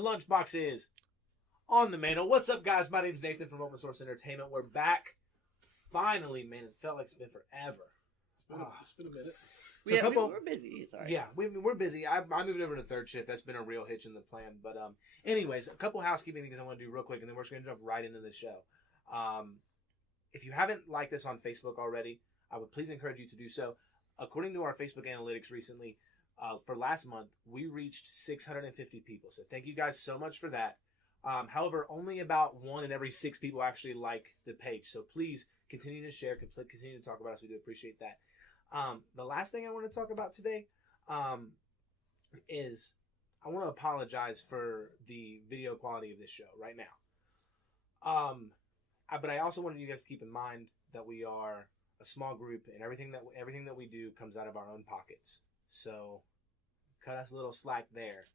The lunchbox is on the mantle. What's up, guys? My name's Nathan from Open Source Entertainment. We're back. Finally, man. It felt like it's been forever. It's been a minute. We're busy. Sorry. Yeah, we're busy. I moved over to third shift. That's been a real hitch in the plan. But anyways, a couple housekeeping things I want to do real quick, and then we're just going to jump right into the show. If you haven't liked us on Facebook already, I would please encourage you to do so. According to our Facebook analytics recently, for last month, we reached 650 people. So thank you guys so much for that. However, only about 1 in every 6 people actually like the page. So please continue to share, continue to talk about us. We do appreciate that. The last thing I want to talk about today is I want to apologize for the video quality of this show right now. But I also wanted you guys to keep in mind that we are a small group, and everything that we do comes out of our own pockets. So cut us a little slack there.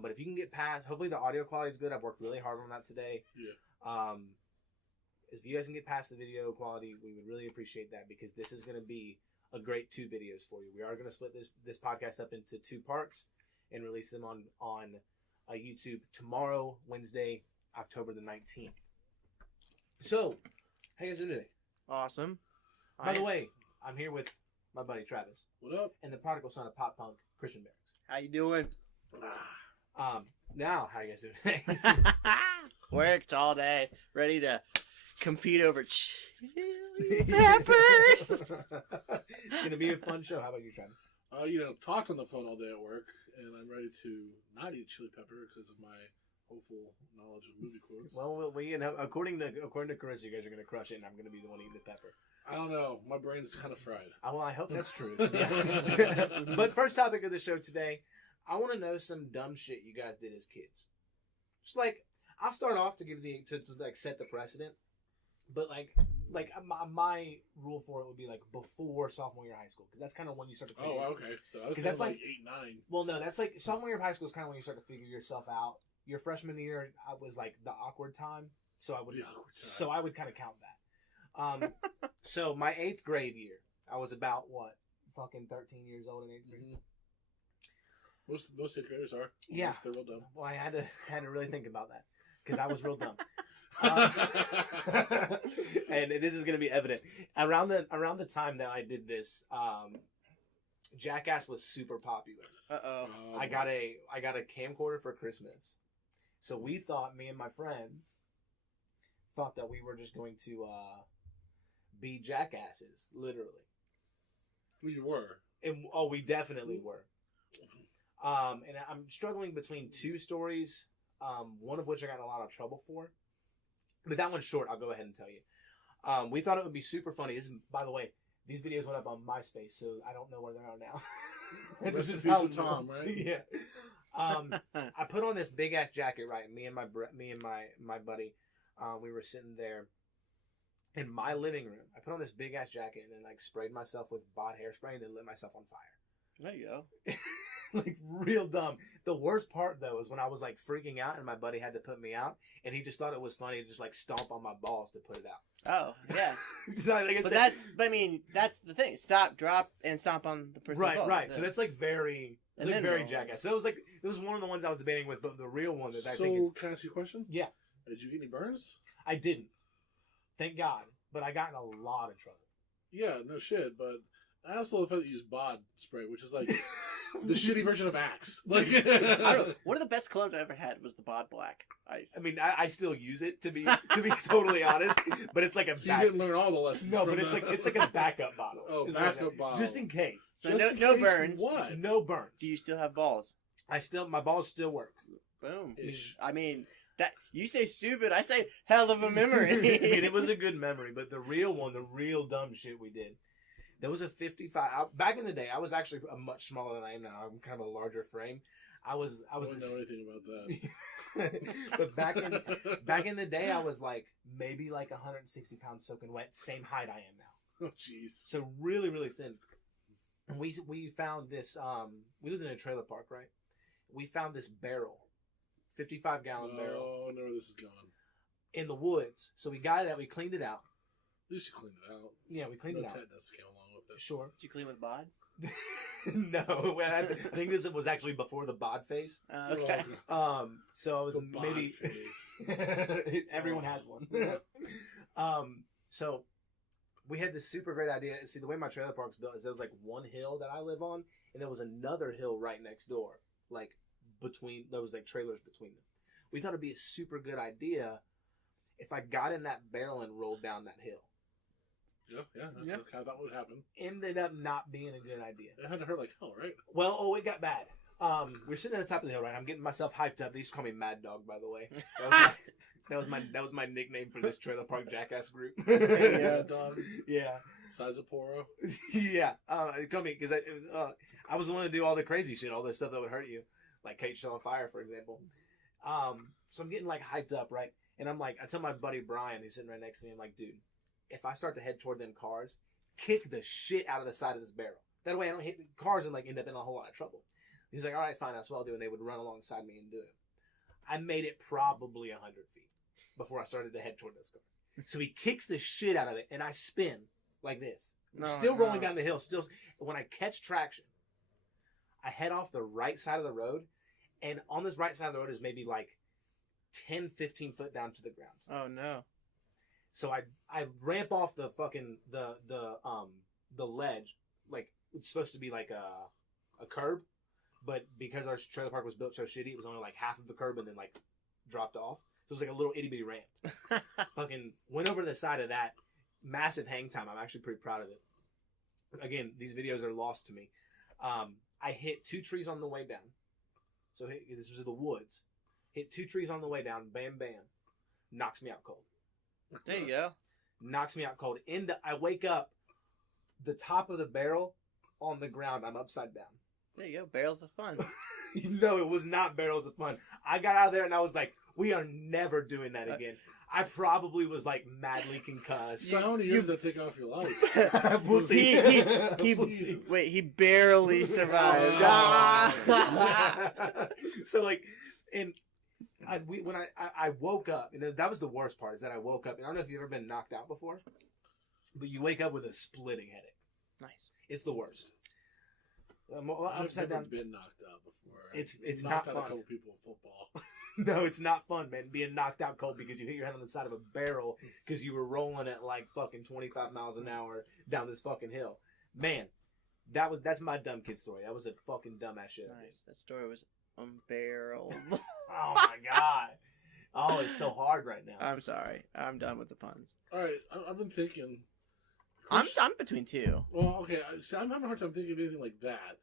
But if you can get past, hopefully the audio quality is good. I've worked really hard on that today. Yeah. If you guys can get past the video quality, we would really appreciate that, because this is going to be a great 2 videos for you. We are going to split this podcast up into 2 parts and release them on YouTube tomorrow, Wednesday, October the 19th. So, how you guys doing today? Awesome. By the way, I'm here with my buddy Travis. What up? And the prodigal son of pop punk, Christian Barracks. How you doing? Now, how you guys doing today? Worked all day, ready to compete over chili peppers. It's gonna be a fun show. How about you, Travis? Talked on the phone all day at work, and I'm ready to not eat chili pepper because of my hopeful knowledge of movie quotes. Well, according to Carissa, you guys are gonna crush it, and I'm gonna be the one eating the pepper. I don't know. My brain's kind of fried. Well, I hope that's true. But first topic of the show today, I want to know some dumb shit you guys did as kids. Just like, I'll start off to give to set the precedent. But my rule for it would be like before sophomore year of high school, because that's kind of when you start to figure. Oh, okay. So I was that's like 8, 9. Well, no, that's like sophomore year of high school is kind of when you start to figure yourself out. Your freshman year, I was like the awkward time, so I would kind of count that. So my 8th grade year, I was about fucking 13 years old in 8th grade. Mm-hmm. Most 8th graders are. Yeah, they're real dumb. Well, I had to really think about that, because I was real dumb. And this is going to be evident around the time that I did this. Jackass was super popular. I got a camcorder for Christmas, so we thought, me and my friends thought that we were just going to be jackasses, literally. We were. We definitely were. And I'm struggling between 2 stories, one of which I got in a lot of trouble for. But that one's short, I'll go ahead and tell you. We thought it would be super funny. By the way, these videos went up on MySpace, so I don't know where they are now. This is how Tom, right? Yeah. I put on this big ass jacket, right? Me and my buddy, we were sitting there in my living room. I put on this big ass jacket and then sprayed myself with bod hairspray and then lit myself on fire. There you go. Real dumb. The worst part though is when I was freaking out and my buddy had to put me out, and he just thought it was funny to just stomp on my balls to put it out. Oh yeah. That's the thing. Stop, drop, and stomp on the person's balls. Right. So that's very jackass. So it was one of the ones I was debating with, but the real one that I think is. Can I ask you a question? Yeah. Did you get any burns? I didn't. Thank God. But I got in a lot of trouble. Yeah, no shit. But I also love the fact that you use bod spray, which is like the shitty version of Axe. I don't know. One of the best clothes I ever had was the bod black ice. I mean, I still use it to be totally honest, but it's like a. So you didn't learn all the lessons. No, but it's like a backup bottle. Oh, backup bottle, just in case. So no burns. What? No burns. Do you still have balls? My balls still work. Boom. Ish. I mean. That you say stupid, I say hell of a memory. I mean, it was a good memory, but the real dumb shit we did. There was a 55. Back in the day, I was actually much smaller than I am now. I'm kind of a larger frame. I don't know anything about that. But back in the day, I was maybe 160 pounds soaking wet. Same height I am now. Oh jeez. So really, really thin. And we found this. We lived in a trailer park, right? We found this barrel. 55-gallon barrel. Oh, I know where this is going. In the woods. So we got it out. We cleaned it out. At least you cleaned it out. Yeah, we cleaned it out. Tetanus came along with Sure. Did you clean with bod? No, I think this was actually before the bod phase. Okay. So I was The bod maybe phase. everyone has one. So we had this super great idea. See, the way my trailer park's built is there was like one hill that I live on, and there was another hill right next door, like between. There was like trailers between them. We thought it'd be a super good idea if I got in that barrel and rolled down that hill. Yeah, that's kind of thought would happen. Ended up not being a good idea. It had to hurt like hell, right? Well, it got bad. We're sitting at the top of the hill, right? I'm getting myself hyped up. They used to call me Mad Dog, by the way. That was my nickname for this trailer park jackass group. Yeah, dog. Yeah. Size of Poro. Yeah. Call me because I was the one to do all the crazy shit, all the stuff that would hurt you, like Kate Shell on Fire, for example. So I'm getting like hyped up, right? And I'm like, I tell my buddy Brian, who's sitting right next to me, I'm like, dude, if I start to head toward them cars, kick the shit out of the side of this barrel. That way I don't hit the cars and like end up in a whole lot of trouble. He's like, all right, fine, that's what I'll do. And they would run alongside me and do it. I made it probably 100 feet before I started to head toward those cars. So he kicks the shit out of it, and I spin like this. I'm rolling down the hill. Still, when I catch traction, I head off the right side of the road, and on this right side of the road is maybe like 10, 15 foot down to the ground. Oh no. So I ramp off the fucking the ledge, like it's supposed to be like a curb, but because our trailer park was built so shitty, it was only like half of the curb and then like dropped off. So it was like a little itty bitty ramp. Fucking went over to the side of that. Massive hang time. I'm actually pretty proud of it. Again, these videos are lost to me. I hit 2 trees on the way down. So this was in the woods. Hit 2 trees on the way down. Bam, bam. Knocks me out cold. There you go. Knocks me out cold. I wake up, the top of the barrel on the ground. I'm upside down. There you go. Barrels of fun. No, it was not barrels of fun. I got out there and I was like, we are never doing that again. I probably was like madly concussed. So how many years did that take off your life? We'll see. He barely survived. So like, and when I woke up, and that was the worst part, is that I woke up, and I don't know if you've ever been knocked out before, but you wake up with a splitting headache. Nice. It's the worst. I've Upside never down. been knocked out before. It's knocked not out fun. a couple people in football. No, it's not fun, man. Being knocked out cold because you hit your head on the side of a barrel because you were rolling at like fucking 25 miles an hour down this fucking hill. Man, that's my dumb kid story. That was a fucking dumbass shit. Nice. That story was unbearable. Oh my god. Oh, it's so hard right now. I'm sorry. I'm done with the puns. All right, I've been thinking. I'm between 2. Well, okay. I'm having a hard time thinking of anything like that.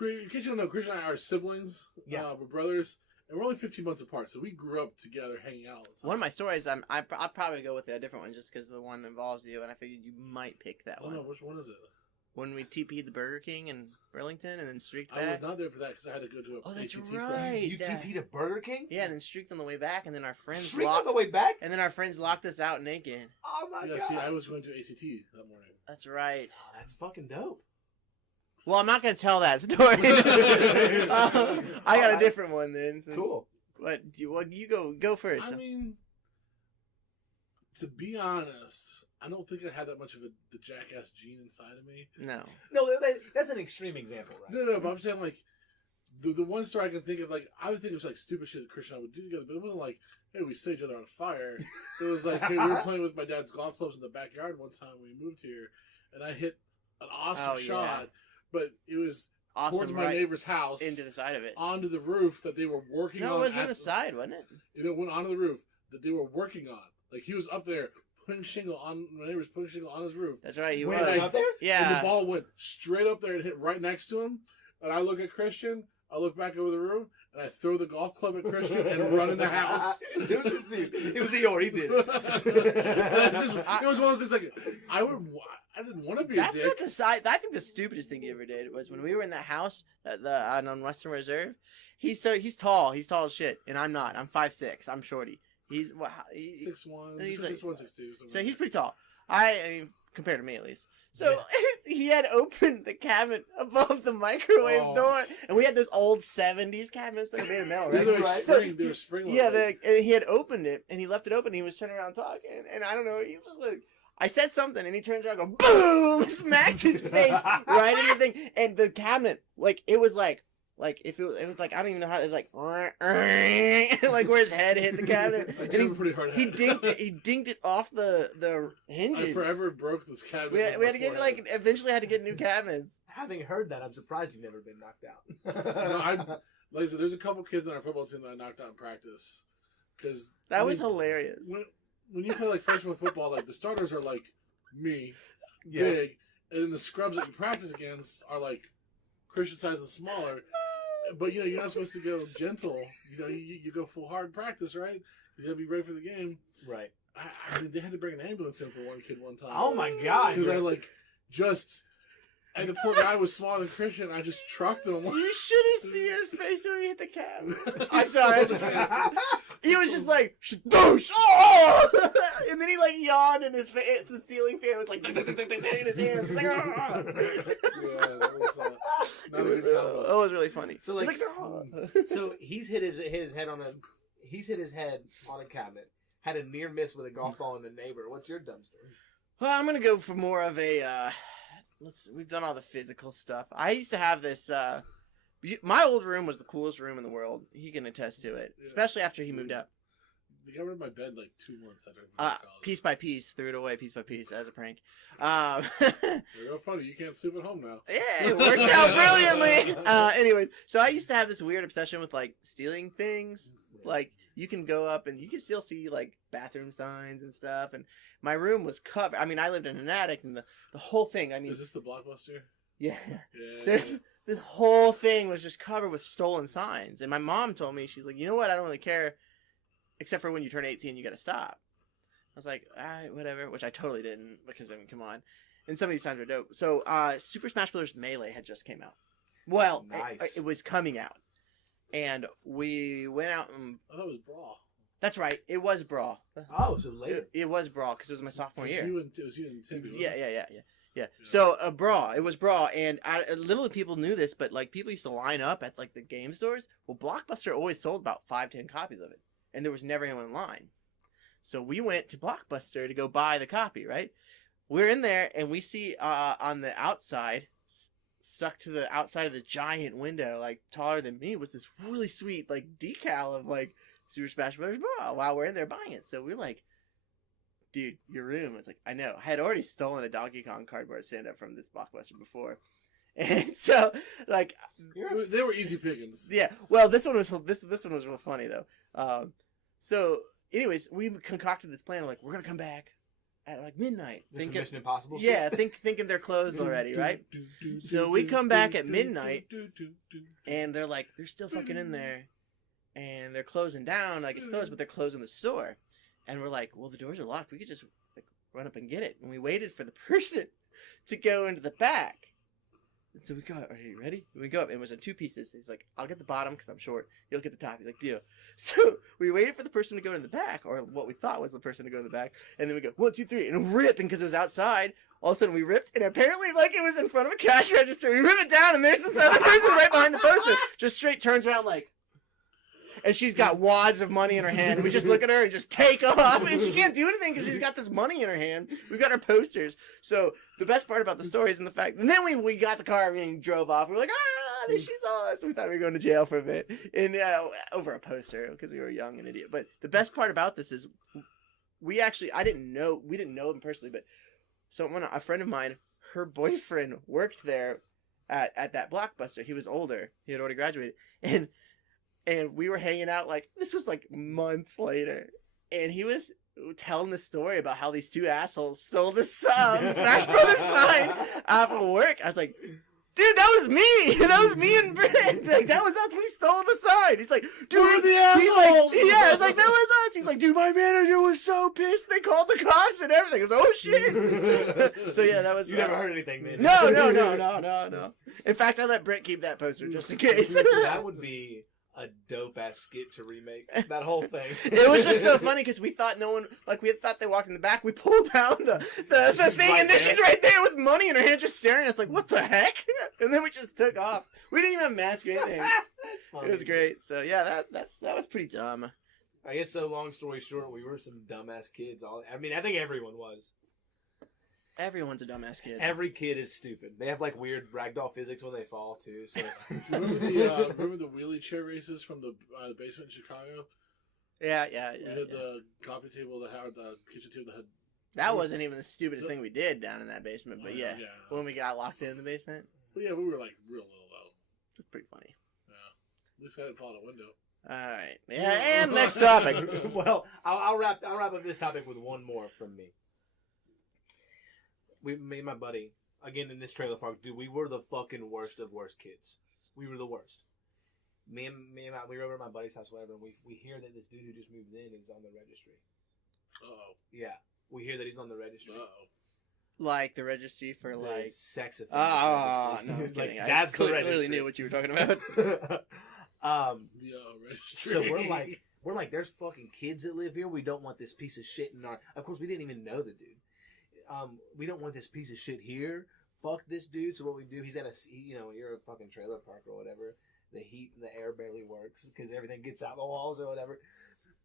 In case you don't know, Christian and I are siblings. Yeah. We're brothers, and we're only 15 months apart, so we grew up together, hanging out all the time. One of my stories, I'll probably go with a different one just because the one involves you, and I figured you might pick that one. No, which one is it? When we TP'd the Burger King in Burlington and then streaked back. I was not there for that because I had to go to a that's ACT right. practice. You TP'd a Burger King? Yeah, and then streaked on the way back, and then our friends Streak on the way back? and then our friends locked us out naked. Oh my god. See, I was going to ACT that morning. That's right. Oh, that's fucking dope. Well, I'm not gonna tell that story. I got a different one then. Cool. What? You go first. I mean, to be honest, I don't think I had that much of the jackass gene inside of me. No, that's an extreme example, right? No, but I'm saying like the one story I can think of, like I would think it was like stupid shit that Christian and I would do together, but it wasn't like, hey, we set each other on fire. It was like, hey, we were playing with my dad's golf clubs in the backyard one time when we moved here, and I hit an awesome shot, but it was awesome, towards my neighbor's house, into the side of it, onto the roof that they were working on. No, it was in the side, wasn't it? It went onto the roof that they were working on. Like he was up there putting shingle on. My neighbor's putting shingle on his roof. That's right. Wait, up there? Yeah. And the ball went straight up there and hit right next to him. And I look at Christian. I look back over the room and I throw the golf club at Christian and run in the house. It was this dude. It was Eeyore. He did it. It was one of those things like I didn't want to be That's a dick. not the side. I think the stupidest thing you ever did was when we were in that house on Western Reserve. He's tall. He's tall as shit, and I'm not. I'm 5'6". I'm shorty. He's 6'1", he's 6'1", like- 6'2". So he's pretty tall. I mean, compared to me at least. So he had opened the cabinet above the microwave door, and we had those old 70s cabinets that are made of metal, right? They were spring. Yeah, and he had opened it, and he left it open. And he was turning around talking, and I don't know. He's just like, I said something, and he turns around and goes, boom! Smacked his face right in the thing. And the cabinet, like, it was like if it was like, I don't even know how, it was like, like where his head hit the cabinet. I And did have a pretty hard he head. dinged it off the hinges. I forever broke this cabinet. We with had my to get, forehead. like, eventually had to get new cabinets. Having heard that, I'm surprised you've never been knocked out. No, like I said, there's a couple kids on our football team that I knocked out in practice. Cause That was hilarious. When you play like freshman football, like the starters are like me, Yeah. big, and then the scrubs that you practice against are like Christian size and smaller. But you know you're not supposed to go gentle. You know you go full hard practice, right? You gotta be ready for the game. Right. I mean, they had to bring an ambulance in for one kid one time. Oh my god. Because I like just. And the poor guy was smaller than Christian. I just trucked him. You should have seen his face when he hit the cabinet. I'm sorry. He was just like, "Shadoosh!" Oh! And then he like yawned, and his face, the ceiling fan was like in his hands. Like, "Ah!" Yeah, that was not a good combo. That was really funny. So like, He's "Ah!" so he's hit his head on a cabinet. Had a near miss with a golf ball in the neighbor. What's your dumb story? Well, I'm gonna go for more of a. We've done all the physical stuff. I used to have this. My old room was the coolest room in the world. He can attest to it, Yeah. especially after he moved out. They got rid of my bed like 2 months after I moved to college. Piece by piece, threw it away piece by piece as a prank. They're real funny. You can't sleep at home now. Yeah, it worked out brilliantly. Anyways, so I used to have this weird obsession with like stealing things. Like you can go up and you can still see like bathroom signs and stuff. And my room was covered. I mean, I lived in an attic, and the whole thing. I mean, Is this the Blockbuster? yeah. Yeah. This whole thing was just covered with stolen signs. And my mom told me, she's like, you know what? I don't really care. Except for when you turn 18, you got to stop. I was like, whatever. Which I totally didn't. Because, I mean, come on. And some of these signs are dope. So, Super Smash Bros. Melee had just came out. Well, Nice. it was coming out. And we went out and... I thought it was Brawl. That's right. It was Brawl. Oh, so later. It was Brawl because it was my sophomore year. It was you and Timmy. wasn't Yeah. it? So Brawl, it was Brawl, and little people knew this, but like people used to line up at like the game stores. Well, Blockbuster always sold about 5-10 copies of it, and there was never anyone in line. So we went to Blockbuster to go buy the copy. Right, we're in there, and we see on the outside, stuck to the outside of the giant window, like taller than me, was this really sweet like decal of like Super Smash Bros. Brawl. While we're in there buying it, so we're like, dude, your room. I was like, I know. I had already stolen a Donkey Kong cardboard stand-up from this Blockbuster before. And so, like... They were easy pickings. Yeah. Well, this one was real funny, though. So, anyways, we concocted this plan. Like, we're going to come back at, like, midnight. This is Mission Impossible shit? Yeah, thinking they're closed already, right? So we come back at midnight, and they're like, they're still fucking in there. And they're closing down. Like, it's closed, but they're closing the store. And we're like, well, the doors are locked. We could just like run up and get it. And we waited for the person to go into the back. And so we go, are you ready? And we go up, and it was in 2 pieces. He's like, I'll get the bottom because I'm short. You'll get the top. He's like, deal. So we waited for the person to go in the back, or what we thought was the person to go in the back. And then we go, 1, 2, 3, and rip. And because it was outside, all of a sudden we ripped, and apparently like it was in front of a cash register. We rip it down, and there's this other person right behind the poster. Just straight turns around like... And she's got wads of money in her hand. We just look at her and just take off. And she can't do anything because she's got this money in her hand. We've got our posters. So the best part about the story is in the fact... And then we got the car and drove off. We were like, there she saw us. We thought we were going to jail for a bit. And over a poster because we were young and idiot. But the best part about this is we didn't know them personally. But a friend of mine, her boyfriend worked there at that Blockbuster. He was older. He had already graduated. And we were hanging out, like, this was, like, months later. And he was telling the story about how these 2 assholes stole the Smash Brothers sign after work. I was like, dude, that was me! That was me and Brent! Like, that was us! We stole the sign! He's like, dude, we're the he's assholes! like, yeah, it's like, that was us! He's like, dude, my manager was so pissed, they called the cops and everything. I was like, oh, shit! So, yeah, that was... You never heard anything, man. No. In fact, I let Brent keep that poster just in case. That would be... a dope-ass skit to remake. That whole thing. It was just so funny because we thought we thought they walked in the back. We pulled down the thing, right and then there. she's right there with money in her hand just staring at us like, what the heck? And then we just took off. We didn't even have a mask or anything. That's funny. It was great. So, yeah, that was pretty dumb. I guess so, long story short, we were some dumbass kids. I mean, I think everyone was. Everyone's a dumbass kid. Every kid is stupid. They have like weird ragdoll physics when they fall too. So remember the wheelie chair races from the basement in Chicago? Yeah. We had the coffee table, the kitchen table that had. That wasn't even the stupidest thing we did down in that basement, but yeah, when we got locked in the basement. Well, yeah, we were like real little though. It was pretty funny. Yeah, at least I didn't fall out a window. All right, yeah, and next topic. Well, I'll wrap up this topic with one more from me. Me and my buddy, again in this trailer park, dude, we were the fucking worst of worst kids. We were the worst. We were over at my buddy's house, whatever, and we hear that this dude who just moved in is on the registry. Oh. Yeah, we hear that he's on the registry. Like the registry for the like sex offenders. Oh, no, I'm like kidding. that's I the registry. clearly knew what you were talking about. The registry. So we're like, there's fucking kids that live here. We don't want this piece of shit in our. Of course, we didn't even know the dude. We don't want this piece of shit here. Fuck this dude. So what we do? He's at you're a fucking trailer park or whatever. The heat and the air barely works because everything gets out the walls or whatever.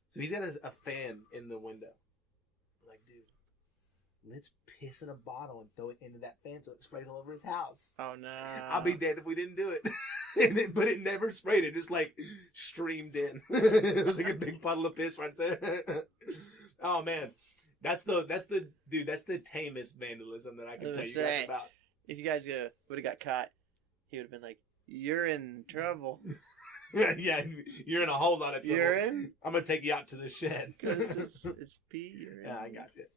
So he's got a fan in the window. I'm like, dude, let's piss in a bottle and throw it into that fan so it sprays all over his house. Oh no! I'll be dead if we didn't do it. But it never sprayed. It just like streamed in. It was like a big puddle of piss right there. Oh man, that's the tamest vandalism that I can tell you guys about. If you guys would have got caught, he would have been like, "You're in trouble." Yeah, you're in a whole lot of trouble. You're in. I'm gonna take you out to the shed. it's pee. Yeah, I got it.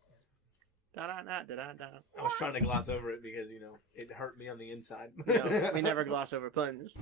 Da-da-da-da-da-da. I was trying to gloss over it because it hurt me on the inside. No, we never gloss over puns.